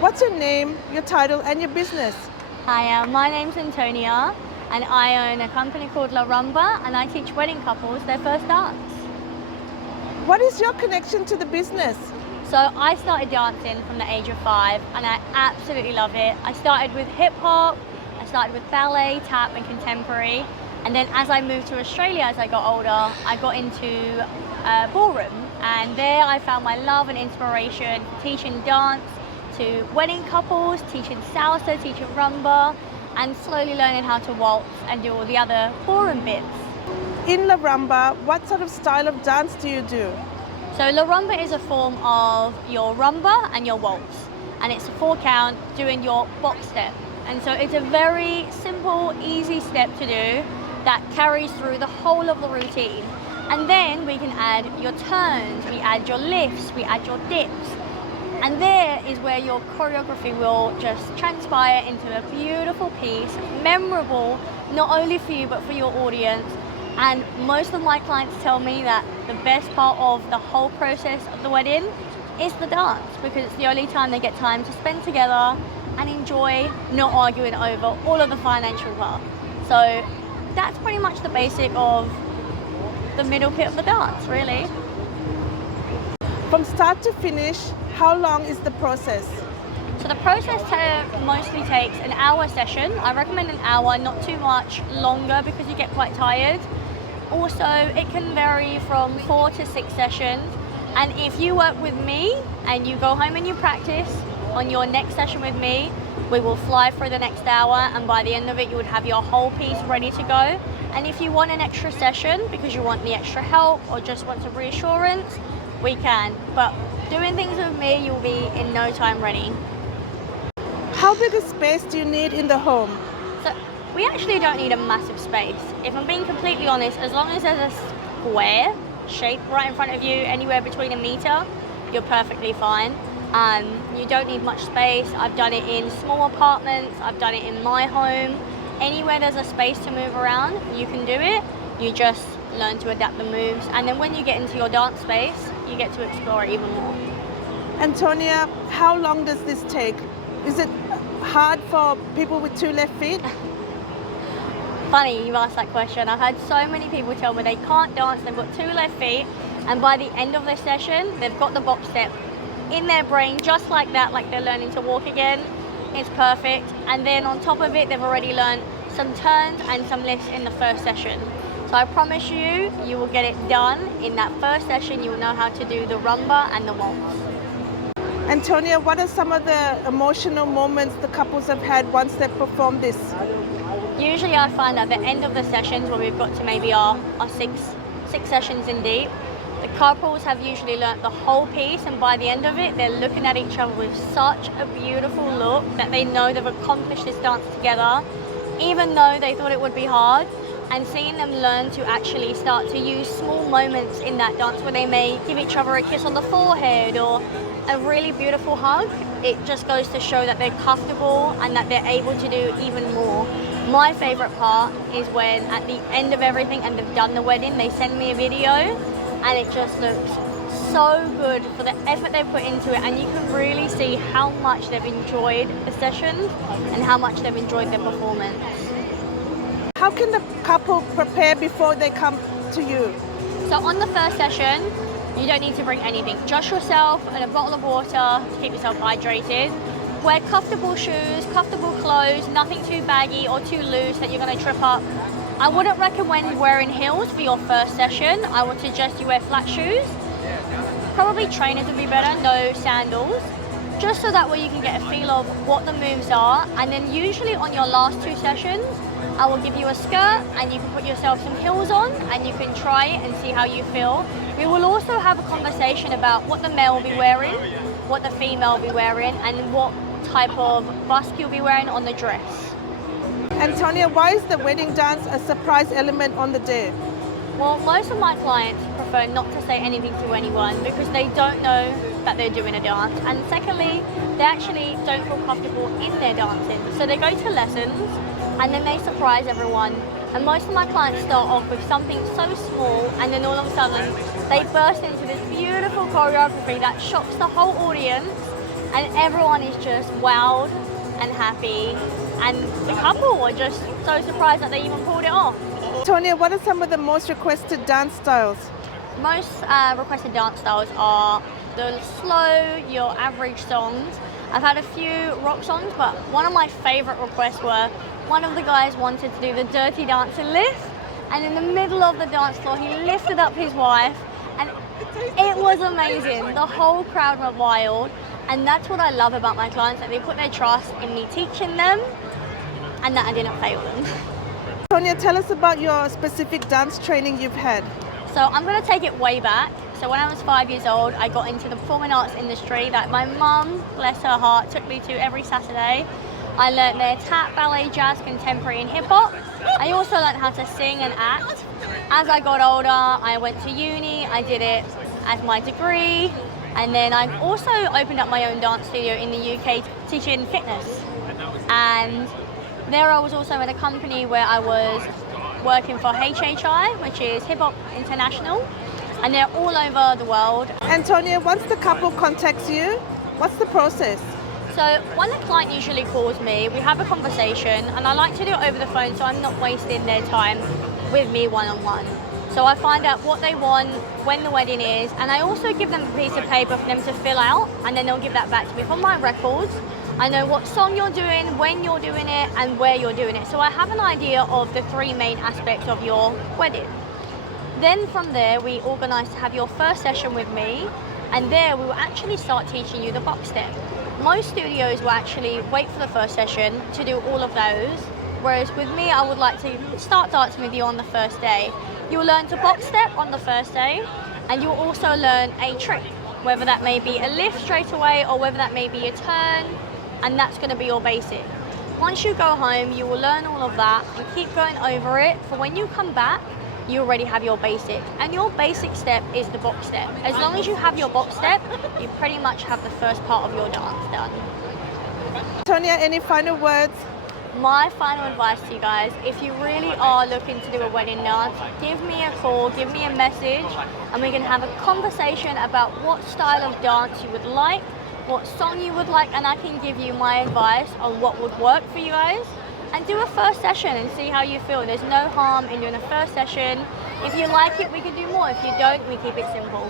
What's your name, your title, and your business? Hi, my name's Antonia, and I own a company called Rumba, and I teach wedding couples their first dance. What is your connection to the business? So I started dancing from the age of 5, and I absolutely love it. I started with hip hop, I started with ballet, tap, and contemporary. And then as I moved to Australia as I got older, I got into ballroom. And there I found my love and inspiration teaching dance to wedding couples, teaching salsa, teaching rumba, and slowly learning how to waltz and do all the other ballroom bits. In La Rumba, what sort of style of dance do you do? So La Rumba is a form of your rumba and your waltz. And it's a 4 count doing your box step. And so it's a very simple, easy step to do that carries through the whole of the routine. And then we can add your turns, we add your lifts, we add your dips. And there is where your choreography will just transpire into a beautiful piece, memorable, not only for you, but for your audience. And most of my clients tell me that the best part of the whole process of the wedding is the dance, because it's the only time they get time to spend together and enjoy, not arguing over all of the financial part. So that's pretty much the basic of the middle bit of the dance, really. From start to finish, how long is the process? So the process mostly takes an hour session. I recommend an hour, not too much longer because you get quite tired. Also, it can vary from 4 to 6 sessions. And if you work with me and you go home and you practice on your next session with me, we will fly through the next hour, and by the end of it you would have your whole piece ready to go. And if you want an extra session because you want the extra help or just want some reassurance, we can. But doing things with me, you'll be in no time ready. How big a space do you need in the home? So we actually don't need a massive space. If I'm being completely honest, as long as there's a square shape right in front of you, anywhere between a meter, you're perfectly fine. You don't need much space. I've done it in small apartments, I've done it in my home. Anywhere there's a space to move around, you can do it. You just learn to adapt the moves, and then when you get into your dance space, you get to explore it even more. Antonia, how long does this take? Is it hard for people with 2 left feet? Funny you asked that question. I've had so many people tell me they can't dance, they've got 2 left feet, and by the end of the session, they've got the box step in their brain just like that, like they're learning to walk again. It's perfect. And then on top of it, they've already learned some turns and some lifts in the first session. So I promise you, you will get it done in that first session. You will know how to do the rumba and the waltz. Antonia, what are some of the emotional moments the couples have had once they've performed this? Usually I find at the end of the sessions, where we've got to maybe our six sessions in deep, the couples have usually learnt the whole piece, and by the end of it, they're looking at each other with such a beautiful look that they know they've accomplished this dance together, even though they thought it would be hard. And seeing them learn to actually start to use small moments in that dance where they may give each other a kiss on the forehead or a really beautiful hug, it just goes to show that they're comfortable and that they're able to do even more. My favourite part is when at the end of everything and they've done the wedding, they send me a video, and it just looks so good for the effort they put into it, and you can really see how much they've enjoyed the sessions and how much they've enjoyed their performance. How can the couple prepare before they come to you? So on the first session, you don't need to bring anything, just yourself and a bottle of water to keep yourself hydrated. Wear comfortable shoes, comfortable clothes, nothing too baggy or too loose that you're going to trip up. I wouldn't recommend wearing heels for your first session. I would suggest you wear flat shoes. Probably trainers would be better, no sandals. Just so that way you can get a feel of what the moves are. And then usually on your last 2 sessions, I will give you a skirt and you can put yourself some heels on and you can try it and see how you feel. We will also have a conversation about what the male will be wearing, what the female will be wearing, and what type of busk you'll be wearing on the dress. Antonia, why is the wedding dance a surprise element on the day? Well, most of my clients prefer not to say anything to anyone because they don't know that they're doing a dance. And secondly, they actually don't feel comfortable in their dancing. So they go to lessons and then they surprise everyone. And most of my clients start off with something so small, and then all of a sudden they burst into this beautiful choreography that shocks the whole audience. and everyone is just wowed and happy, and the couple were just so surprised that they even pulled it off. Antonia, what are some of the most requested dance styles? Most requested dance styles are the slow, your average songs. I've had a few rock songs, but one of my favorite requests were one of the guys wanted to do the Dirty Dancing lift, and in the middle of the dance floor he lifted up his wife, and it was amazing. The whole crowd went wild, and that's what I love about my clients, that they put their trust in me teaching them and that I didn't fail them. Antonia, tell us about your specific dance training you've had. So I'm going to take it way back. So when I was 5 years old, I got into the performing arts industry that my mum, bless her heart, took me to every Saturday. I learnt there tap, ballet, jazz, contemporary and hip hop. I also learnt how to sing and act. As I got older, I went to uni, I did it as my degree, and then I also opened up my own dance studio in the UK teaching fitness. And there I was also in a company where I was working for HHI, which is Hip Hop International, and they're all over the world. Antonia, once the couple contacts you, what's the process? So when the client usually calls me, we have a conversation, and I like to do it over the phone so I'm not wasting their time with me one-on-one. So I find out what they want, when the wedding is, and I also give them a piece of paper for them to fill out, and then they'll give that back to me from my records. I know what song you're doing, when you're doing it, and where you're doing it. So I have an idea of the three main aspects of your wedding. Then from there, we organise to have your first session with me, and there we will actually start teaching you the box step. Most studios will actually wait for the first session to do all of those, whereas with me, I would like to start dancing with you on the first day. You'll learn to box step on the first day, and you'll also learn a trick, whether that may be a lift straight away or whether that may be a turn, and that's going to be your basic. Once you go home, you will learn all of that and keep going over it, for when you come back, you already have your basic. And your basic step is the box step. As long as you have your box step, you pretty much have the first part of your dance done. Antonia, any final words? My final advice to you guys, if you really are looking to do a wedding dance, give me a call, give me a message, and we can have a conversation about what style of dance you would like, what song you would like, and I can give you my advice on what would work for you guys. And do a first session and see how you feel. There's no harm in doing a first session. If you like it, we can do more. If you don't, we keep it simple.